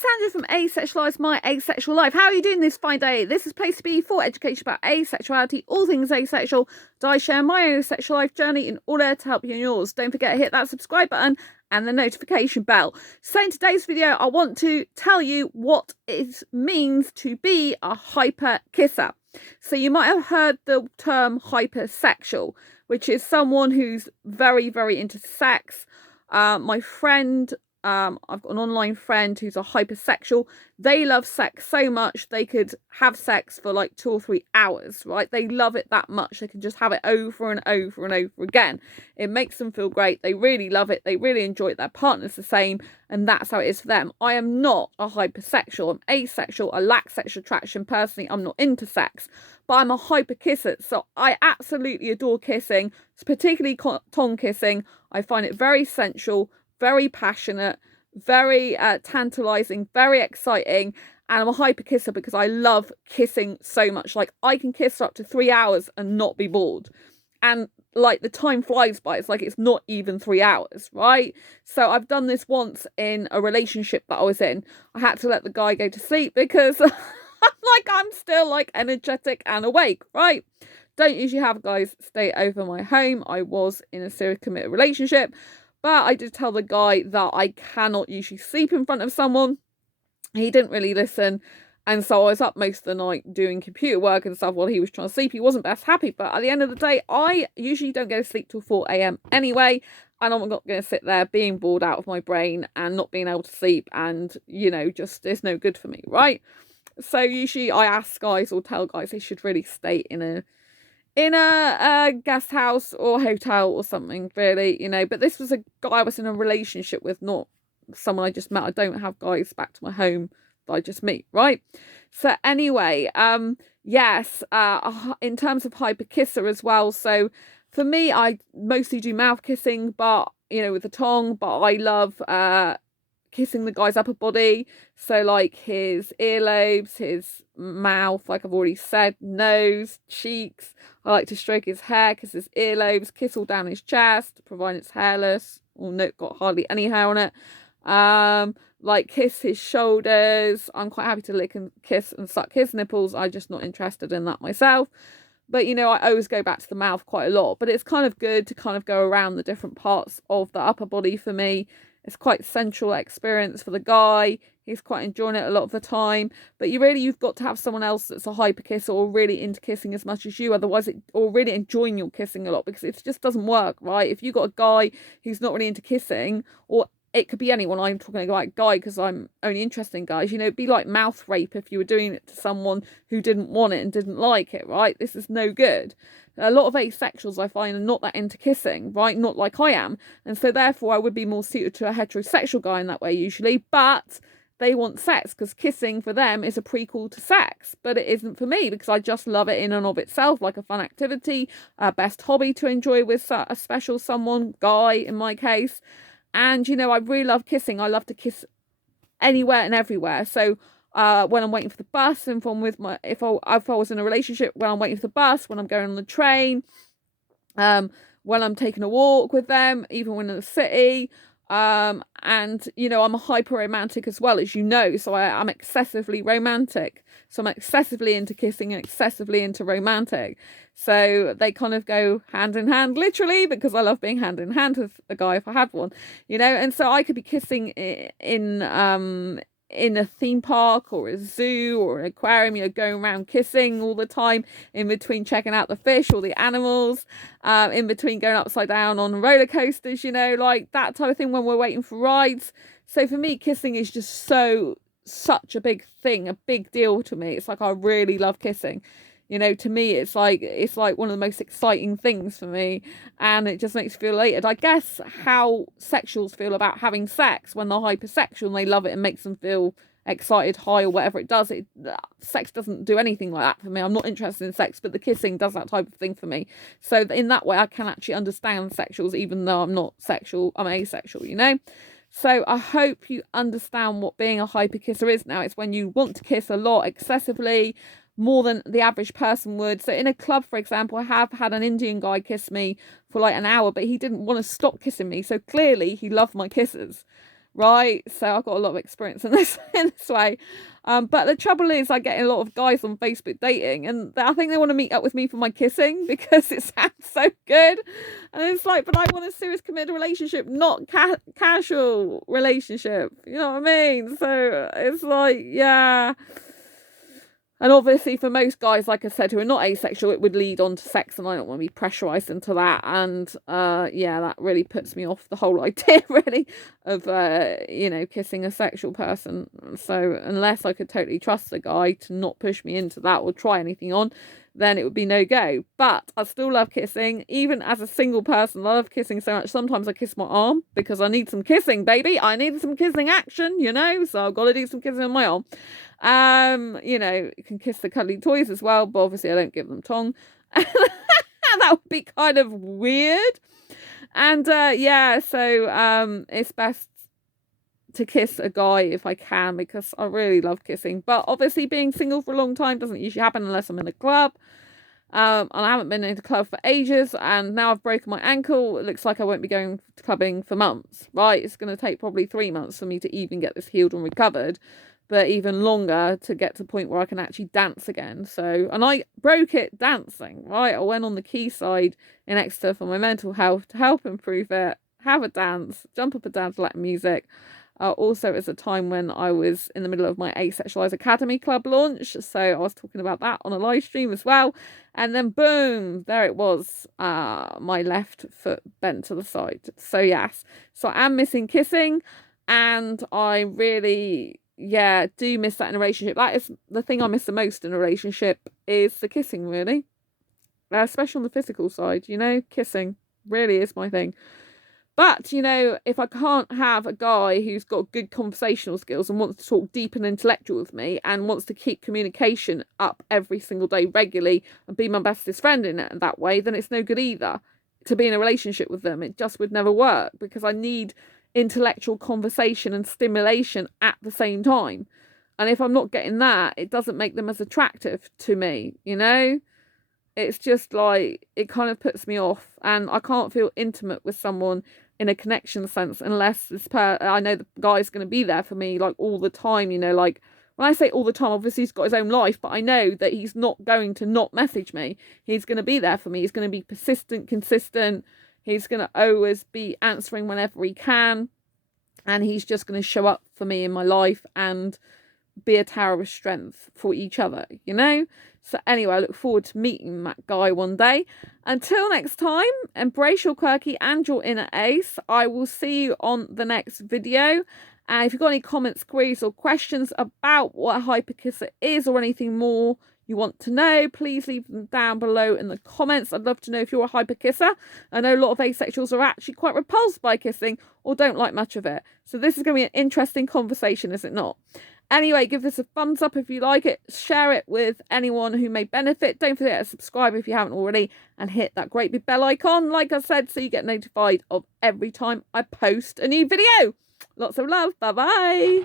Sandra from Asexualize My Asexual Life. How are you doing this fine day? This is a place to be for education about asexuality, all things asexual. I share my own sexual life journey in order to help you in yours. Don't forget to hit that subscribe button and the notification bell. So in today's video, I want to tell you what it means to be a hyper kisser. So you might have heard the term hypersexual, which is someone who's very, very into sex. My friend, I've got an online friend who's a hypersexual. They love sex so much they could have sex for like 2 or 3 hours, right? They love it that much. They can just have it over and over and over again. It makes them feel great. They really love it. They really enjoy it. Their partner's the same, and that's how it is for them. I am not a hypersexual. I'm asexual. I lack sexual attraction. Personally, I'm not into sex, but I'm a hyper kisser. So I absolutely adore kissing, particularly tongue kissing. I find it very sensual, very passionate, very tantalizing, very exciting. And I'm a hyper kisser because I love kissing so much. Like, I can kiss for up to 3 hours and not be bored. And like, the time flies by. It's like it's not even 3 hours, right? So I've done this once in a relationship that I was in. I had to let the guy go to sleep because I'm still like energetic and awake, right? Don't usually have guys stay over my home. I was in a serious committed relationship. But I did tell the guy that I cannot usually sleep in front of someone. He didn't really listen. And so I was up most of the night doing computer work and stuff while he was trying to sleep. He wasn't best happy. But at the end of the day, I usually don't go to sleep till 4 a.m. anyway. And I'm not going to sit there being bored out of my brain and not being able to sleep. And, you know, just it's no good for me, right? So usually I ask guys or tell guys they should really stay in a guest house or hotel or something, really, you know. But this was a guy I was in a relationship with, not someone I just met. I don't have guys back to my home that I just meet, right? So anyway, yes, in terms of hyper kisser as well, so for me, I mostly do mouth kissing, but, you know, with the tongue. But I love kissing the guy's upper body, so like his earlobes, his mouth, like I've already said, nose, cheeks. I like to stroke his hair, kiss his earlobes, kiss all down his chest, provided it's hairless or not got hardly any hair on it. Like kiss his shoulders. I'm quite happy to lick and kiss and suck his nipples. I'm just not interested in that myself. But, you know, I always go back to the mouth quite a lot. But it's kind of good to kind of go around the different parts of the upper body for me. It's quite a sensual experience for the guy. He's quite enjoying it a lot of the time. But you've got to have someone else that's a hyper kisser or really into kissing as much as you. Otherwise, or really enjoying your kissing a lot, because it just doesn't work, right? If you've got a guy who's not really into kissing, or it could be anyone. I'm talking about guy because I'm only interested in guys. You know, it'd be like mouth rape if you were doing it to someone who didn't want it and didn't like it, right? This is no good. A lot of asexuals I find are not that into kissing, right? Not like I am. And so therefore I would be more suited to a heterosexual guy in that way usually. But they want sex because kissing for them is a prequel to sex. But it isn't for me, because I just love it in and of itself, like a fun activity, a best hobby to enjoy with a special someone, guy in my case. And, you know, I really love kissing. I love to kiss anywhere and everywhere. So when I'm waiting for the bus, and if I was in a relationship, when I'm waiting for the bus, when I'm going on the train, when I'm taking a walk with them, even when in the city. And, you know, I'm a hyper romantic as well, as you know. So I'm excessively romantic. So I'm excessively into kissing and excessively into romantic. So they kind of go hand in hand, literally, because I love being hand in hand with a guy if I had one, you know. And so I could be kissing in a theme park or a zoo or an aquarium, you know, going around kissing all the time, in between checking out the fish or the animals, in between going upside down on roller coasters, you know, like that type of thing when we're waiting for rides. So for me, kissing is just such a big thing, a big deal to me. It's like I really love kissing. You know, to me, it's like one of the most exciting things for me, and it just makes me feel elated. I guess how sexuals feel about having sex when they're hypersexual and they love it and makes them feel excited, high, or whatever it does. Sex doesn't do anything like that for me. I'm not interested in sex, but the kissing does that type of thing for me. So in that way, I can actually understand sexuals, even though I'm not sexual. I'm asexual, you know. So I hope you understand what being a hyper kisser is now. It's when you want to kiss a lot, excessively, more than the average person would. So in a club, for example, I have had an Indian guy kiss me for like an hour, but he didn't want to stop kissing me. So clearly he loved my kisses. right? So I've got a lot of experience in this way. But the trouble is, I get a lot of guys on Facebook dating, and I think they want to meet up with me for my kissing because it sounds so good. And it's like, but I want a serious committed relationship, not casual relationship. You know what I mean? So it's like, yeah. And obviously for most guys, like I said, who are not asexual, it would lead on to sex, and I don't want to be pressurized into that. And yeah, that really puts me off the whole idea, really, of kissing a sexual person. So unless I could totally trust the guy to not push me into that or try anything on, then it would be no go. But I still love kissing. Even as a single person, I love kissing so much. Sometimes I kiss my arm because I need some kissing, baby. I need some kissing action, so I've got to do some kissing on my arm. You can kiss the cuddly toys as well, but obviously I don't give them tongue. That would be kind of weird. And it's best to kiss a guy if I can, because I really love kissing. But obviously being single for a long time doesn't usually happen unless I'm in a club. And I haven't been in a club for ages, and now I've broken my ankle. It looks like I won't be going to clubbing for months, right? It's going to take probably 3 months for me to even get this healed and recovered, but even longer to get to the point where I can actually dance again. So, and I broke it dancing, right? I went on the quayside in Exeter for my mental health to help improve it, have a dance, jump up and down to Latin music. Also, it's a time when I was in the middle of my Asexualized Academy Club launch, so I was talking about that on a live stream as well. And then boom, there it was, my left foot bent to the side. So yes, so I am missing kissing, and I really, do miss that in a relationship. That is the thing I miss the most in a relationship, is the kissing, really. Especially on the physical side, kissing really is my thing. But, if I can't have a guy who's got good conversational skills and wants to talk deep and intellectual with me and wants to keep communication up every single day regularly and be my bestest friend in it that way, then it's no good either to be in a relationship with them. It just would never work, because I need intellectual conversation and stimulation at the same time. And if I'm not getting that, it doesn't make them as attractive to me, It's just like, it kind of puts me off, and I can't feel intimate with someone in a connection sense unless I know the guy's going to be there for me like all the time, like when I say all the time, obviously he's got his own life, but I know that he's not going to not message me. He's going to be there for me. He's going to be persistent, consistent. He's going to always be answering whenever he can, and he's just going to show up for me in my life and be a tower of strength for each other, So anyway, I look forward to meeting that guy one day. Until next time, embrace your quirky and your inner ace. I will see you on the next video. And if you've got any comments, queries or questions about what a hyperkisser is, or anything more you want to know, please leave them down below in the comments. I'd love to know if you're a hyperkisser. I know a lot of asexuals are actually quite repulsed by kissing or don't like much of it. So this is going to be an interesting conversation, is it not? Anyway, give this a thumbs up if you like it. Share it with anyone who may benefit. Don't forget to subscribe if you haven't already. And hit that great big bell icon, like I said, so you get notified of every time I post a new video. Lots of love. Bye-bye.